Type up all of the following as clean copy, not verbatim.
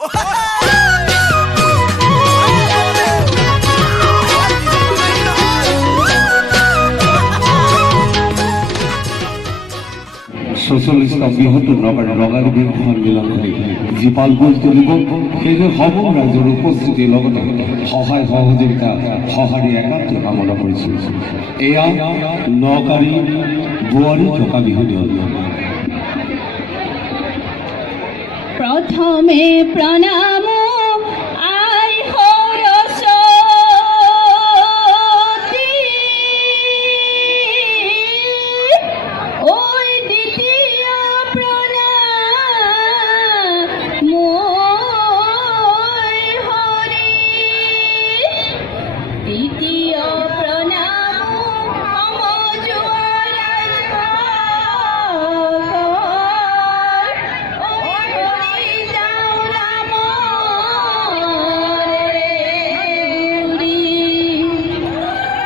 Socialist অব্যাহত নগাৰ বিৰুদ্ধে সন্মিলন কৰি জীপালগঞ্জ তেওঁলোকক সেই সমগ্ৰ ৰাইজৰ উপস্থিতিৰ লগতে সহায় সহযোগিতা সঁহাৰি একান্ত কামনা কৰিছোঁ। এয়া নকাৰী বোৱাৰী থকা বিহু দিন। প্ৰথমে প্ৰণাম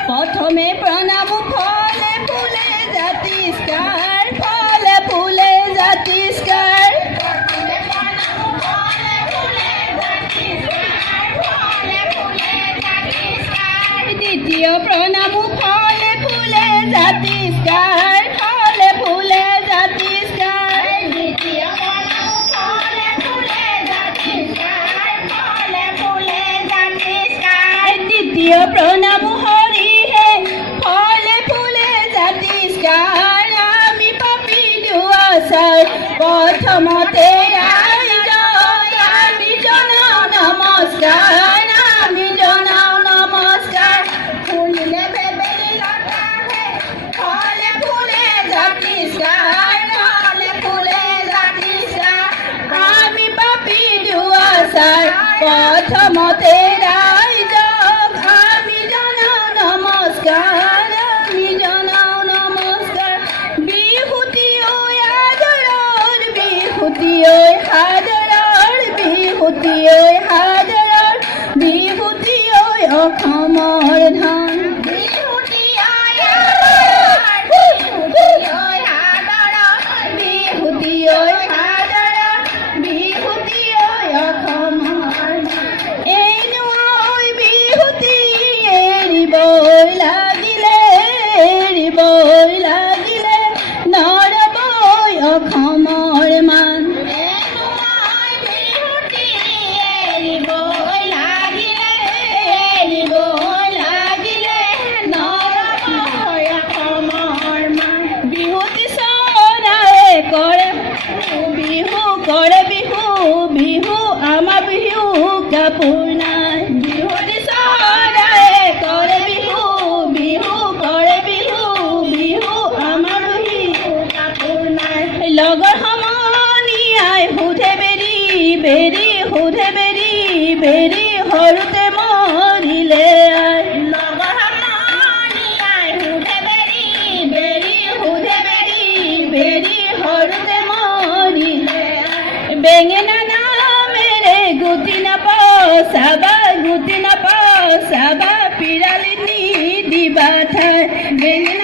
প্রথমে প্রণাম ফলে ফুলে জাতিষ্কার, ফলে ফুলে জাতিষ্কার। দ্বিতীয় প্রণাম ফলে ফুলে জাতিষ্কার, ফলে ফুলে জাতিষ্কার। দ্বিতীয় প্রণাম ফলে ফুলে জাতিষ্কার, ফলে ফুলে জাতিষ্কার। দ্বিতীয় প্রণাম প্রথমতে আমি জনাও নমস্কার, আমি জনাও নমস্কার। ফুলে ভেবে ফলে ফুলে জাতিষ্কার, ফলে ফুলে জাতিষ্কার। আমি পাপি দুয়াসার প্রথমতে আমি জনাও নমস্কার, আমি জনাও নমস্কার। বিহুতি বিহুতিয়ৈ হাজাৰৰ, বিহুতিয়ৈ হাজাৰৰ, বিহুতিয়ৈ অসমৰ ধন। বিহুতিয়ৈ হাজাৰৰ, বিহুতিয়ৈ হাজাৰৰ, বিহুতিয়ৈ হাজাৰৰ, বিহুতিয়ৈ অসমৰ ধন। এই বিহুতি এৰিবই লাগিলে, এৰিবই লাগিলে নৰবৈ অসমৰ মান। কৰে বিহু, বিহু আমাৰ বিহু কাপোৰ নাই। বিহুতি চৰাই কৰে বিহু, বিহু কৰে বিহু, বিহু আমাৰ বিহু কাপোৰ নাই। লগৰ সমনীয়াই সোধে বেৰি, বেৰি সোধে বেৰি, বেৰি সৰুতে মৰিলে আই। লগৰ সমনীয়াই সোধে বেৰি, বেৰি সোধে বেৰি, বেৰি সৰুতে বেঙেনা নামেৰে গুটি নাপাওঁ চাবা, গুটি নাপাওঁ চাবা, পিৰালি নি দিবা ঠাই। বেঙেনা